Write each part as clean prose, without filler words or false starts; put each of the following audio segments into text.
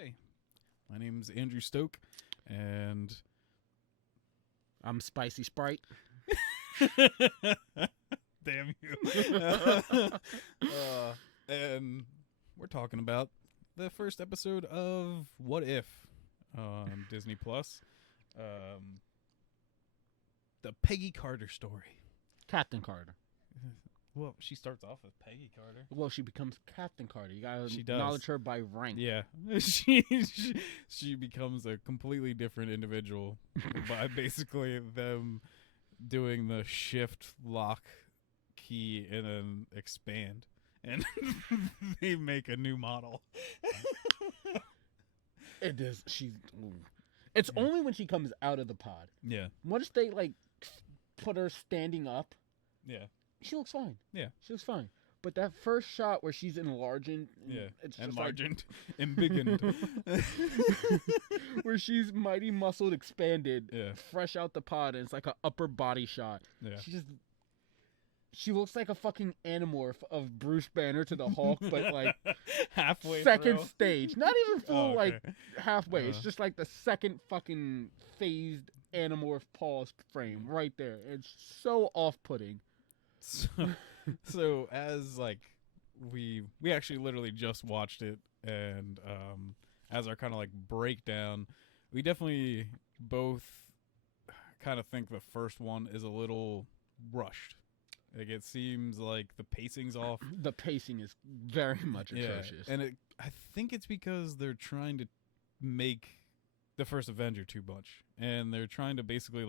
Hey, my name's Andrew Stoke, and I'm Spicy Sprite. damn you. And we're talking about the first episode of What If on Disney Plus. The Peggy Carter story. Captain Carter. Well, she starts off as Peggy Carter. Well, she becomes Captain Carter. You gotta She does. acknowledge her by rank. Yeah, she becomes a completely different individual by basically them doing the shift lock key and then expand, and they make a new model. It is. It's only when she comes out of the pod. Yeah, Once they put her standing up, yeah, she looks fine. yeah, She looks fine. But that first shot where she's enlarging, yeah. it's just Enlarged, embiggened. where she's mighty muscled, expanded, Yeah. fresh out the pod, and it's like an upper body shot. Yeah. She looks like a fucking animorph of Bruce Banner to the Hulk, but like Halfway second through. stage, not even full, Oh, okay. like halfway. It's just like the second fucking phased animorph pause frame right there. It's so off-putting. So as we actually literally just watched it, and as our kind of breakdown, we definitely both kind of think the first one is a little rushed. Like, it seems like the pacing's off. The pacing is very much atrocious. And I think it's because they're trying to make the first Avenger too much, and they're trying to basically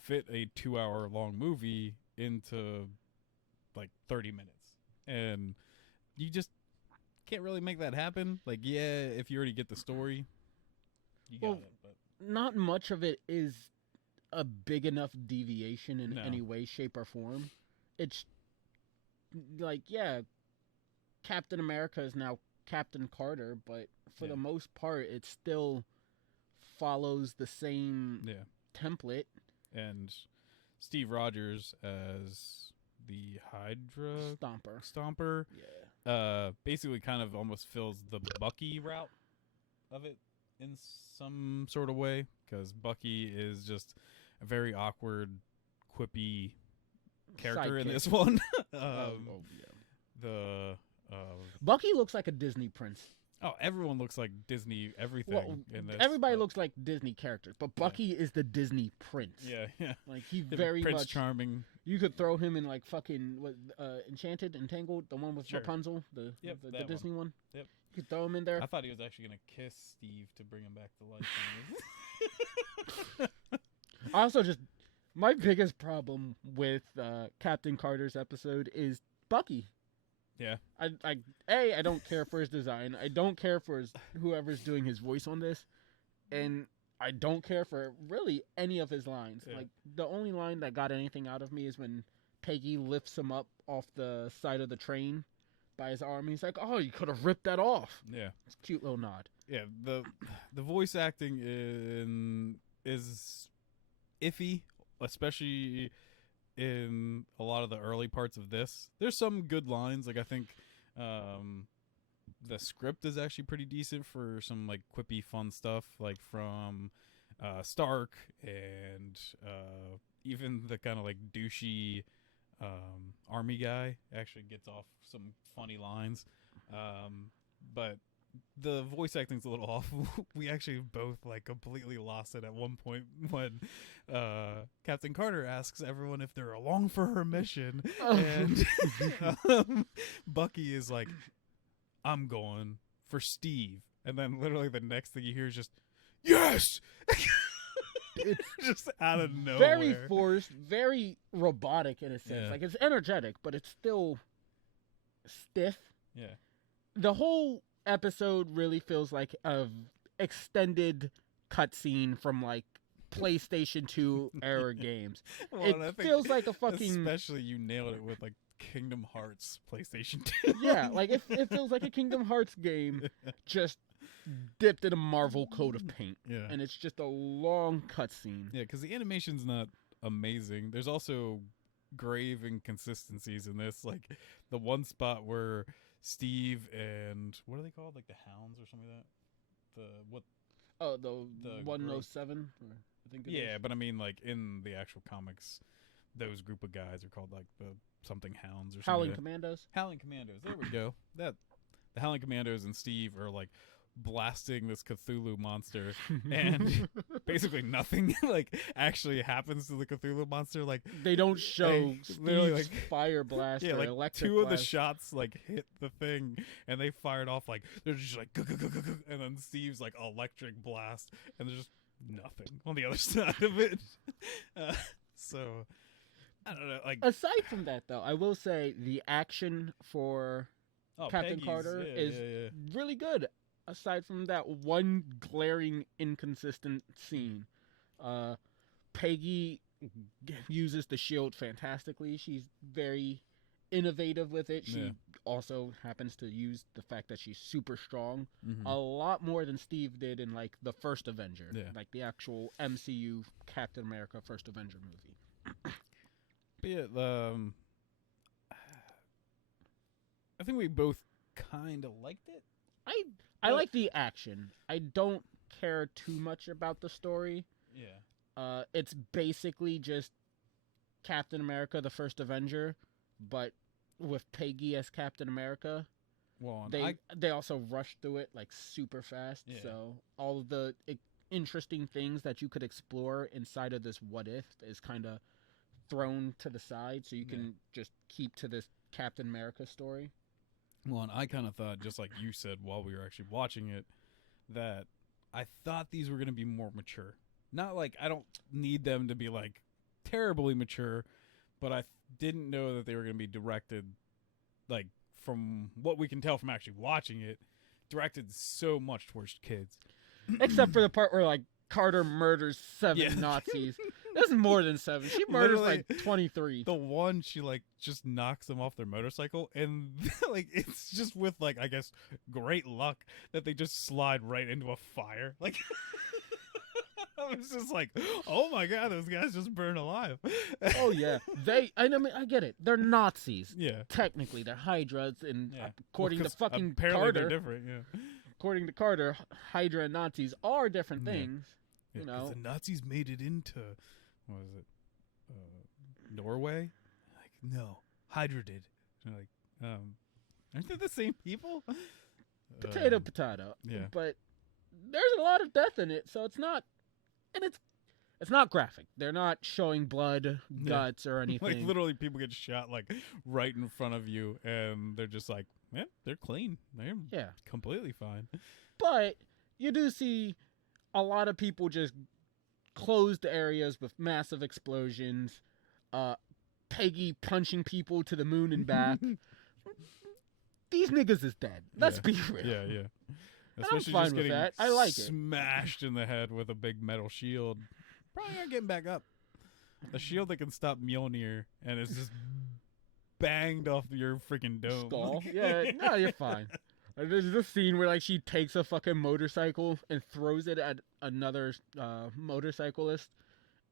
fit a 2-hour long movie into 30 minutes, and you just can't really make that happen. If you already get the story, you got it, but not much of it is a big enough deviation in any way, shape, or form. It's Captain America is now Captain Carter, but for the most part, it still follows the same template. And Steve Rogers as the Hydra Stomper, basically kind of almost fills the Bucky route of it in some sort of way, because Bucky is just a very awkward, quippy character in this one. Bucky looks like a Disney prince. Oh, everyone looks like Disney everything in this. Everybody looks like Disney characters, but Bucky is the Disney prince. Yeah. He's very Prince much Charming. You could throw him in Enchanted, Entangled, the one with Sure. Rapunzel, the Disney one. Yep. You could throw him in there. I thought he was actually gonna kiss Steve to bring him back to life. I also my biggest problem with Captain Carter's episode is Bucky. Yeah. I don't care for his design. I don't care for whoever's doing his voice on this, and I don't care for really any of his lines. Yeah. The only line that got anything out of me is when Peggy lifts him up off the side of the train by his arm. He's like, "Oh, you could have ripped that off." Yeah. It's a cute little nod. Yeah. The voice acting is iffy, especially in a lot of the early parts of this. There's some good lines. I think the script is actually pretty decent for some quippy fun stuff, from Stark, and even the kind of douchey army guy actually gets off some funny lines. But the voice acting's a little off. We actually both completely lost it at one point when Captain Carter asks everyone if they're along for her mission, and Bucky is like, "I'm going for Steve," and then literally the next thing you hear is just, "Yes!" It's just out of nowhere. Very forced, very robotic in a sense. Yeah. It's energetic, but it's still stiff. Yeah. The whole episode really feels like a extended cutscene from PlayStation 2 era games. It feels like a fucking... Especially you nailed it with Kingdom Hearts PlayStation 2. Yeah, it feels like a Kingdom Hearts game just dipped in a Marvel coat of paint. Yeah. And it's just a long cutscene. Yeah, because the animation's not amazing. There's also grave inconsistencies in this. The one spot where Steve and what are they called? The Hounds or something like that? what? Oh, the 107. I think. Yeah, but I mean, like in the actual comics, those group of guys are called like the something Hounds or something. Howling Commandos. Howling Commandos. There we go. The Howling Commandos and Steve are like blasting this Cthulhu monster, and basically nothing like actually happens to the Cthulhu monster. Like they don't show Steve's fire blast. Yeah, or like electric two blast. of the shots like hit the thing, and they fired off like they're just like, and then Steve's like electric blast, and there's just nothing on the other side of it. So I don't know. Like aside from that, though, I will say the action for Captain Peggy's, Carter is really good. Aside from that one glaring inconsistent scene, Peggy uses the shield fantastically. She's very innovative with it. She also happens to use the fact that she's super strong a lot more than Steve did in like the first Avenger, like the actual MCU Captain America First Avenger movie. But yeah, I think we both kind of liked it. I like the action. I don't care too much about the story. Yeah. It's basically just Captain America, the First Avenger, but with Peggy as Captain America. Well, they also rushed through it like super fast. Yeah. So all of the interesting things that you could explore inside of this what if is kind of thrown to the side, so you can just keep to this Captain America story. Well, and I kind of thought, just like you said while we were actually watching it, that I thought these were going to be more mature. Not like I don't need them to be like terribly mature, but I didn't know that they were going to be directed, like from what we can tell from actually watching it, directed so much towards kids. Except for the part where like Carter murders 7 Nazis. This is more than 7. She murders like 23. The one, she like just knocks them off their motorcycle, and like it's just with like I guess great luck that they just slide right into a fire. Like I was just like, oh my god, those guys just burn alive. Oh yeah, I mean, I get it. They're Nazis. Yeah, technically they're Hydras, and according to fucking apparently Carter, they're different. Yeah, according to Carter, Hydra and Nazis are different things. Yeah, you know, the Nazis made it into what was it, Norway? Like no, Hydra did. And like, aren't they the same people? Potato. Yeah, but there's a lot of death in it, so it's not. And it's not graphic. They're not showing blood, guts, or anything. Like literally, people get shot like right in front of you, and they're just like, yeah, they're clean. They're completely fine. But you do see a lot of people just closed areas with massive explosions. Peggy punching people to the moon and back. These niggas is dead. Let's be real. Yeah. Especially I'm fine with that. I like it. Smashed in the head with a big metal shield. Probably not getting back up. A shield that can stop Mjolnir, and it's just banged off your freaking dome. Skull? Yeah, no, you're fine. There's this scene where like she takes a fucking motorcycle and throws it at another motorcyclist,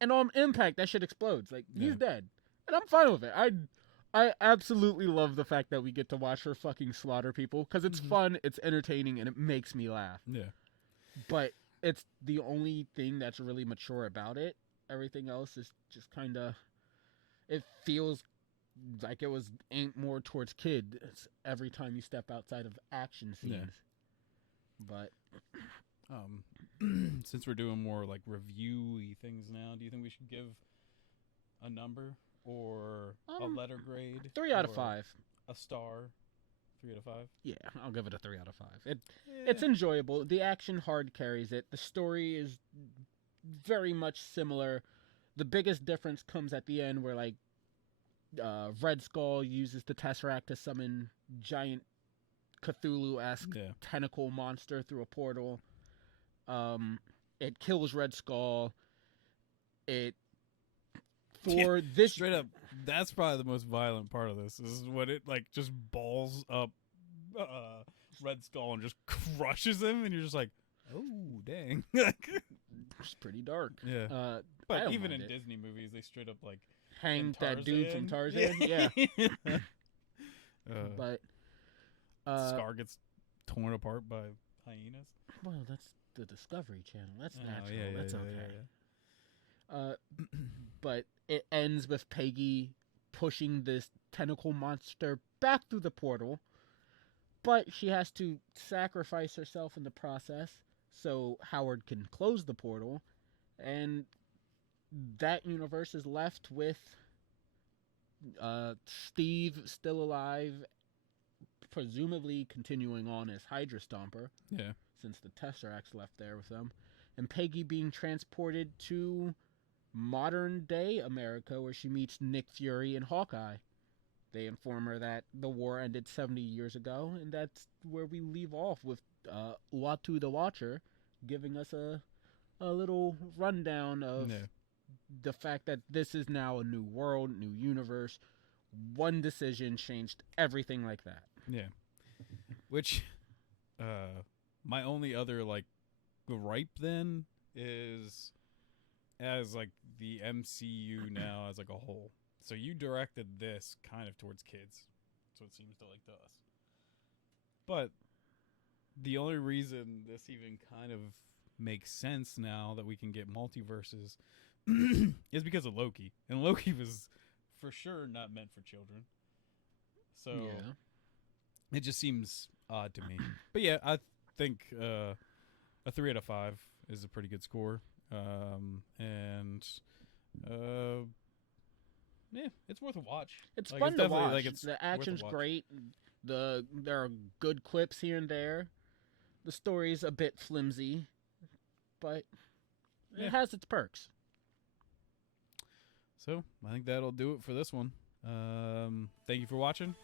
and on impact, that shit explodes. Like he's dead, and I'm fine with it. I absolutely love the fact that we get to watch her fucking slaughter people because it's fun, it's entertaining, and it makes me laugh. Yeah. But it's the only thing that's really mature about it. Everything else is just kind of... It feels like it was aimed more towards kids every time you step outside of action scenes. Yeah. But... since we're doing more like review-y things now, do you think we should give a number? Or a letter grade? 3 out of 5. A star? 3 out of 5? Yeah, I'll give it a 3 out of 5. It's enjoyable. The action hard carries it. The story is very much similar. The biggest difference comes at the end where, like, Red Skull uses the Tesseract to summon giant Cthulhu-esque tentacle monster through a portal. It kills Red Skull. Straight up, that's probably the most violent part of this. Is when it like just balls up Red Skull and just crushes him, and you're just like, oh dang. It's pretty dark. Yeah. But even in Disney movies, they straight up like hang that dude from Tarzan. Yeah. But Scar gets torn apart by hyenas. Well, that's the Discovery Channel. That's natural. Yeah, That's yeah, okay. But it ends with Peggy pushing this tentacle monster back through the portal, but she has to sacrifice herself in the process so Howard can close the portal, and that universe is left with Steve still alive, presumably continuing on as Hydra Stomper. Yeah. Since the Tesseract's left there with them, and Peggy being transported to modern day America where she meets Nick Fury and Hawkeye. They inform her that the war ended 70 years ago, and that's where we leave off with Uatu the Watcher giving us a little rundown of the fact that this is now a new world, new universe. One decision changed everything like that. Yeah. Which, my only other, like, gripe then is as, like, the MCU now as, like, a whole. So you directed this kind of towards kids. So it seems to like to us. But the only reason this even kind of makes sense now that we can get multiverses is because of Loki. And Loki was for sure not meant for children. So it just seems odd to me. But yeah, I think a 3 out of 5 is a pretty good score. Yeah, it's worth a watch. It's like, fun it's to watch. Like, it's the action's great. There are good clips here and there. The story's a bit flimsy, but it has its perks. So I think that'll do it for this one. Thank you for watching.